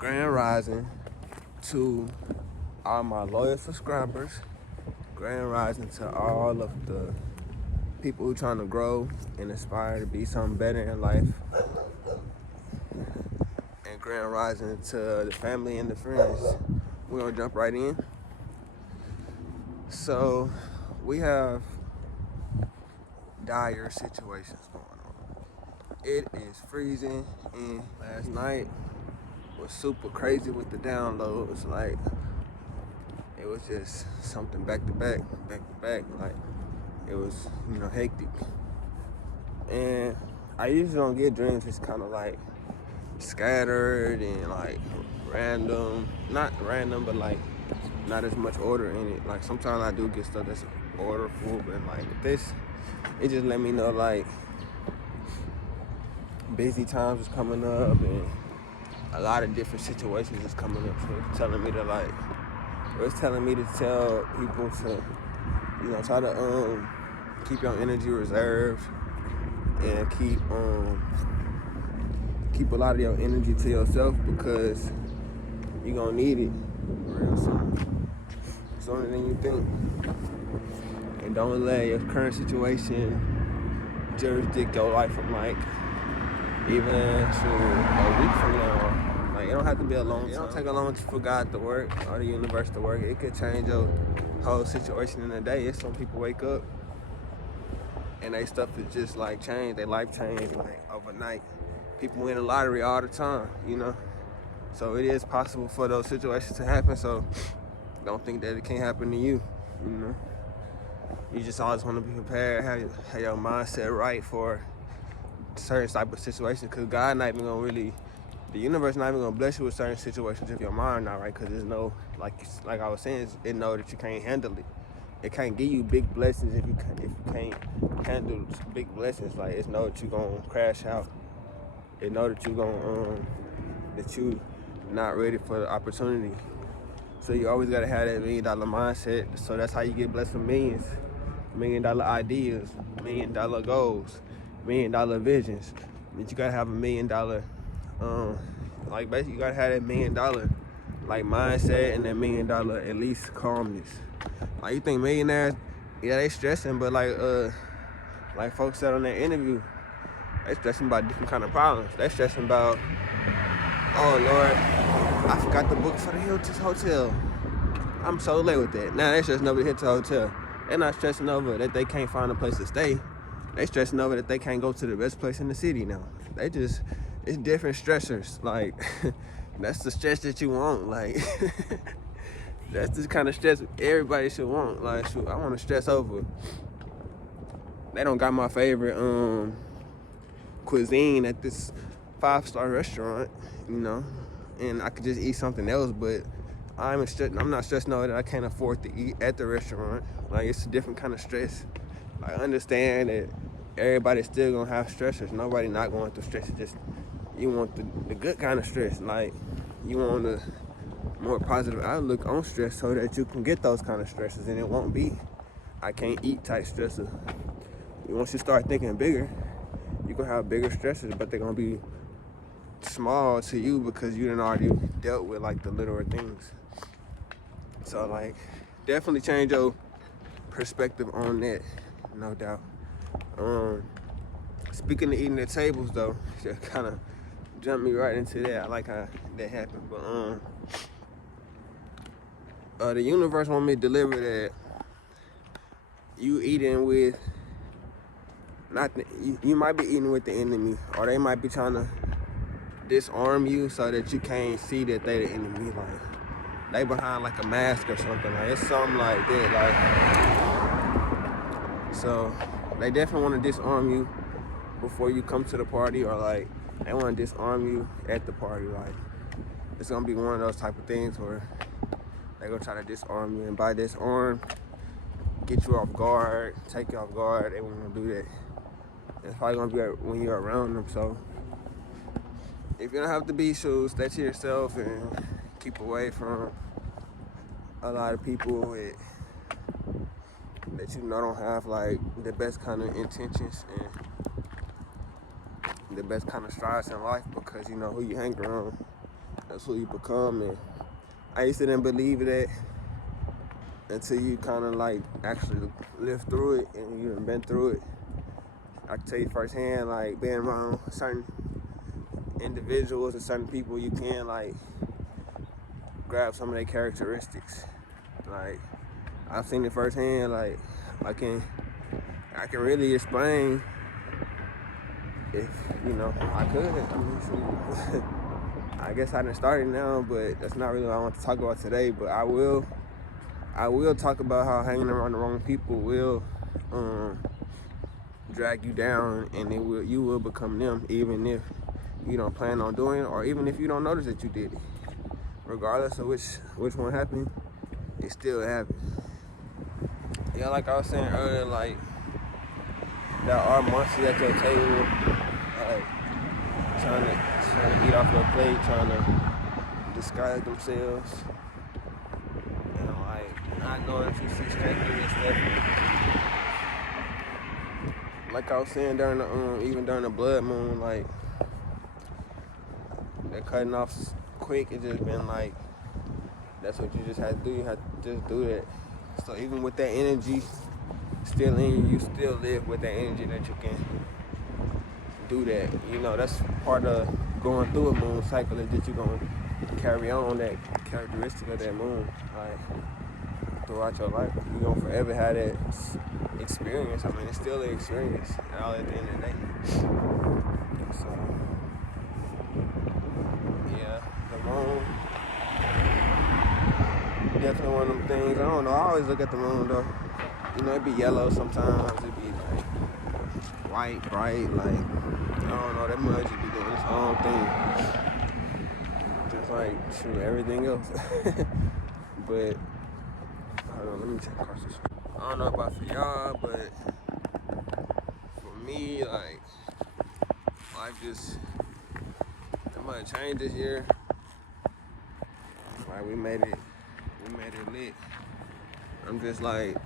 Grand Rising to all my loyal subscribers. Grand Rising to all of the people who trying to grow and aspire to be something better in life. And Grand Rising to the family and the friends. We're gonna jump right in. So we have dire situations going on. It is freezing, and last night was super crazy with the downloads. Like, it was just something back to back. Like, it was, hectic. And I usually don't get dreams. It's kind of like scattered and like random. Not random, but like not as much order in it. Like, sometimes I do get stuff that's orderful, but like with this, it just let me know like busy times is coming up and a lot of different situations is coming up. So it's telling me to tell people to, try to keep your energy reserved and keep a lot of your energy to yourself, because you're gonna need it real soon. Sooner than you think. And don't let your current situation jurisdict your life from like even to a week from now. Like, it don't have to be a long time. It don't take a long time for God to work or the universe to work. It could change your whole situation in a day. It's some people wake up and they stuff is just like changed. Their life changed like overnight. People win the lottery all the time, So it is possible for those situations to happen. So don't think that it can't happen to you, You just always want to be prepared, have your mindset right for certain type of situations, because God not even gonna the universe not even gonna bless you with certain situations if your mind not right, because there's no, like I was saying, it know that you can't handle it. It can't give you big blessings if you can't handle big blessings. Like, it's know that you gonna crash out. It know that you gonna that you not ready for the opportunity. So you always gotta have that $1 million mindset. So that's how you get blessed with millions. $1 million ideas, $1 million goals, $1 million visions. But you gotta have $1 million, basically you gotta have that $1 million like mindset and that $1 million at least calmness. Like, you think millionaires, yeah, they stressing, but like folks said on that interview, they stressing about different kind of problems. They stressing about, oh Lord, I forgot the book for the Hilton Hotel. I'm so late with that. Now they stressing over the Hilton Hotel. They're not stressing over that they can't find a place to stay. They stressing over that they can't go to the best place in the city now. It's different stressors. Like, that's the stress that you want. Like, that's the kind of stress everybody should want. Like, shoot, I want to stress over. They don't got my favorite cuisine at this 5-star restaurant, and I could just eat something else, but I'm not stressed over that I can't afford to eat at the restaurant. Like, it's a different kind of stress. I understand that everybody's still gonna have stressors. Nobody not going through stress. It's just you want the good kind of stress. Like, you want a more positive outlook on stress so that you can get those kind of stresses, and it won't be I can't eat type stressor. Once you start thinking bigger, you can have bigger stresses, but they're gonna be small to you because you done already dealt with like the littler things. So, like, definitely change your perspective on that, no doubt. Speaking of eating at tables, though, just kind of jumped me right into that. I like how that happened, but the universe want me to deliver that you eating with you might be eating with the enemy, or they might be trying to disarm you so that you can't see that they the enemy. Like, they behind like a mask or something. Like, it's something like that. Like, so they definitely want to disarm you before you come to the party, or like they want to disarm you at the party. Like, it's gonna be one of those type of things where they're gonna try to disarm you, and by disarm, get you off guard, take you off guard. They want to do that. It's probably gonna be when you're around them. So if you don't have to be, so stay to yourself and keep away from a lot of people that don't have like the best kind of intentions and the best kind of strides in life, because you know who you hang around. That's who you become. And I used to didn't believe that until you kind of like actually live through it and you've been through it. I can tell you firsthand, like being around certain individuals and certain people, you can like grab some of their characteristics. Like I've seen it firsthand. Like I can really explain if I could. I mean, shoot. I guess I didn't start it now, but that's not really what I want to talk about today. But I will talk about how hanging around the wrong people will drag you down, and you will become them, even if you don't plan on doing it, or even if you don't notice that you did it. Regardless of which one happened, it still happened. Yeah, like I was saying earlier, like there are monsters at your table, like trying to eat off your plate, trying to disguise themselves, and like not knowing if you see straight through this stuff. Like I was saying even during the blood moon, like they're cutting off quick. It just been like that's what you just had to do. You had to just do that. So even with that energy still in you, still live with that energy that you can do that. That's part of going through a moon cycle, is that you're gonna carry on that characteristic of that moon, like throughout your life. You're gonna forever have that experience. I mean, it's still an experience all at the end of the day. So yeah, the moon definitely one of them things. I don't know, I always look at the moon though. It be yellow sometimes, it be like white, bright, like I don't know, that mud just be doing its own thing. Just like shoot everything else. But hold on, let me check across the street. I don't know about for y'all, but for me, like life just might change this year. Like we made it lit. I'm just like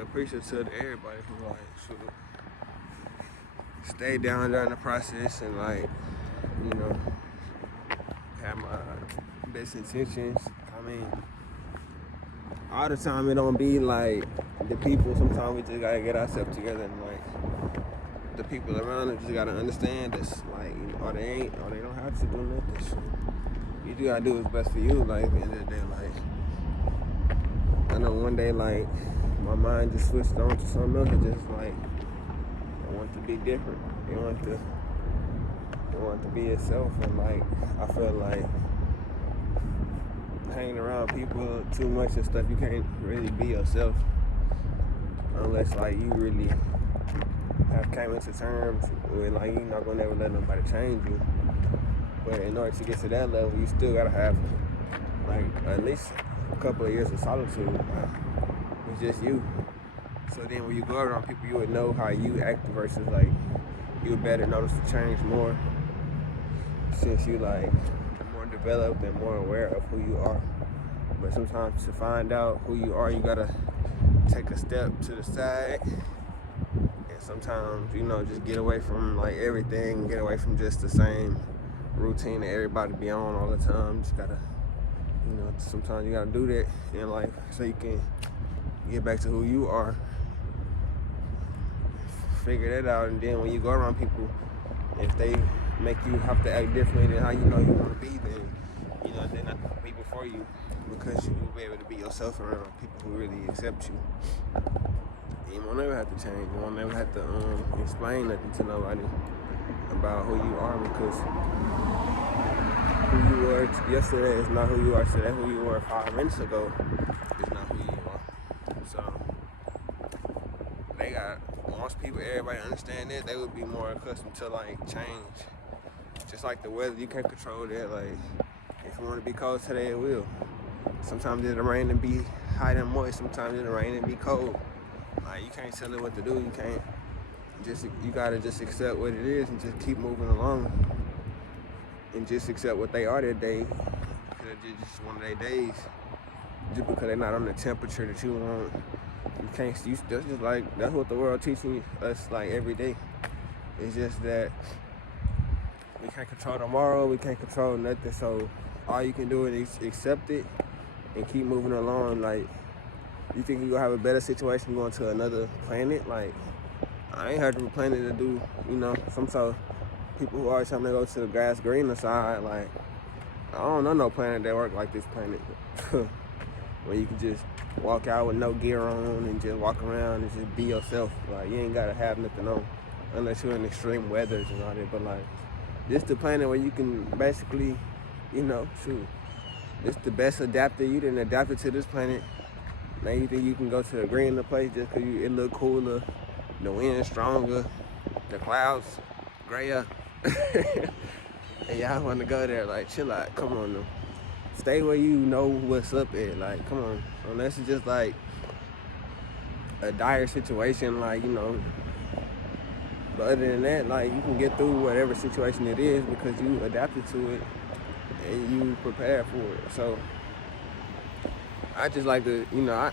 appreciative to everybody who like should stay down during the process and like have my best intentions. I mean, all the time it don't be like the people. Sometimes we just gotta get ourselves together and like the people around us just gotta understand this, like, or they don't have to do nothing. So you just gotta do what's best for you. Like at the end of the day, like I know one day like my mind just switched on to something else. It just like I want to be different. They want to be itself, and like I feel like hanging around people too much and stuff, you can't really be yourself unless like you really have came into terms with like you're not gonna never let nobody change you. But in order to get to that level, you still gotta have like at least a couple of years of solitude with just you. So then when you go around people, you would know how you act versus like you would better notice the change more, since you like more developed and more aware of who you are. But sometimes to find out who you are, you gotta take a step to the side, and sometimes just get away from like everything, get away from just the same routine that everybody be on all the time. Just gotta sometimes you gotta do that in life so you can get back to who you are, figure that out. And then when you go around people, if they make you have to act differently than how you want to be, then they're not the people for you, because you will be able to be yourself around people who really accept you. You won't never have to change. You won't never have to explain nothing to nobody about who you are, because who you were yesterday is not who you are today. Who you were 5 minutes ago is not who you are. So once everybody understand that, they would be more accustomed to like change. Just like the weather, you can't control that. Like if you want to be cold today, it will. Sometimes it'll rain and be hot and moist. Sometimes it'll rain and be cold. Like you can't tell it what to do. You gotta just accept what it is and just keep moving along. And just accept what they are that day, because it's just one of their days. Just because they're not on the temperature that you want, you can't. That's what the world teaching us like every day. It's just that we can't control tomorrow. We can't control nothing. So all you can do is accept it and keep moving along. Like, you think you're gonna have a better situation going to another planet? Like, I ain't heard of a planet to do, some sort of people who always trying to go to the grass greener side. Like, I don't know no planet that work like this planet. Where you can just walk out with no gear on and just walk around and just be yourself. Like, you ain't gotta have nothing on unless you're in extreme weathers and all that. But like, this the planet where you can basically, shoot. This the best adapter. You didn't adapt it to this planet. Now you think you can go to the greener place just cause it look cooler, the wind stronger, the clouds grayer. And y'all want to go there? Like, chill out. Come on, though. Stay where you know what's up at. Like, come on. Unless it's just like a dire situation, like, But other than that, like, you can get through whatever situation it is because you adapted to it and you prepared for it. So I just like to,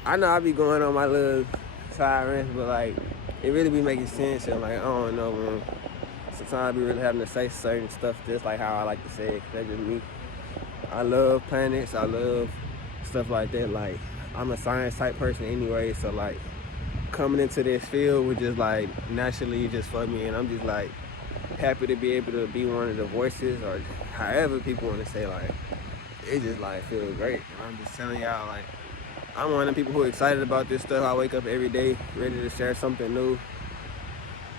I know I be going on my little side rants, but like, it really be making sense. And like, I don't know, man. Sometimes I be really having to say certain stuff just like how I like to say it. That's just me. I love planets. I love stuff like that. Like, I'm a science type person anyway, so like coming into this field was just like naturally just for me, and I'm just like happy to be able to be one of the voices, or however people want to say. Like, it just like feels great. And I'm just telling y'all, like, I'm one of the people who are excited about this stuff. I wake up every day ready to share something new.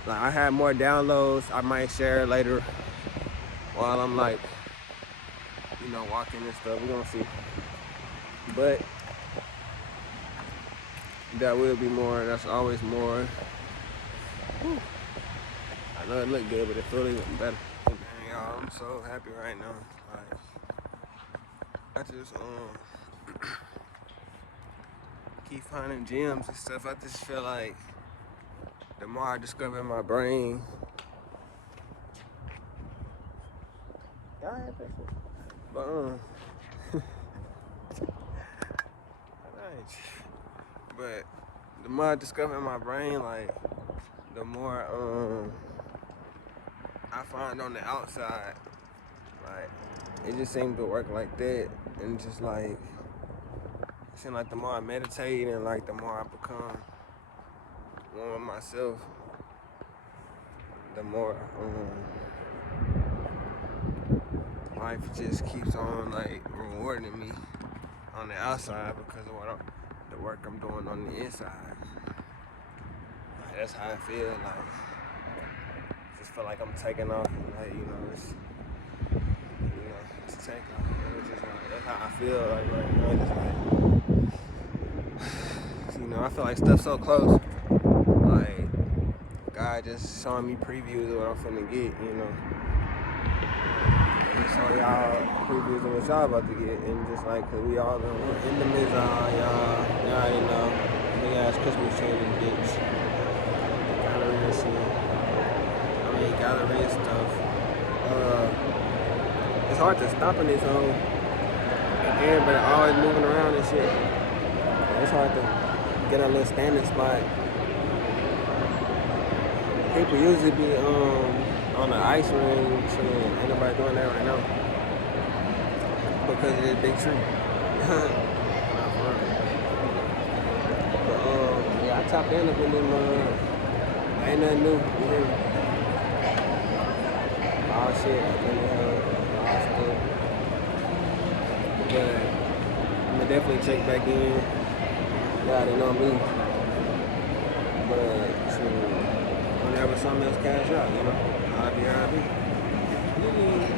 Like, I have more downloads I might share later while I'm like, walking and stuff. We're gonna see. But that will be more. That's always more. Whew. I know it looked good, but it feels even better. Man, y'all, I'm so happy right now. Like, I just keep finding gems and stuff. I just feel like the more I discover in my brain, but but the more I discover in my brain, like, the more I find on the outside. Like, it just seems to work like that, and just like, it seems like the more I meditate and like the more I become one with myself, the more life just keeps on like rewarding me on the outside because of the work I'm doing on the inside. Like, that's how I feel. Like, just feel like I'm taking off, and like, it's take off. It's just like, that's how I feel. Like, right now, just like, I feel like stuff's so close. Like, God just showing me previews of what I'm finna get, And so y'all previews of what y'all about to get, and just like, cause we all in the mizah, y'all already know. Big ass Christmas tree in this bitch. Gallery shit. Gallery stuff. It's hard to stop in this hole. Everybody always moving around and shit. It's hard to get a little standing spot. People usually be on the ice ring chilling. Ain't nobody doing that right now because of this big tree. But yeah, I tapped in up in them. Ain't nothing new. Oh shit, but I'ma definitely check back in. Y'all didn't know me, but whenever something else cash out, I'll be.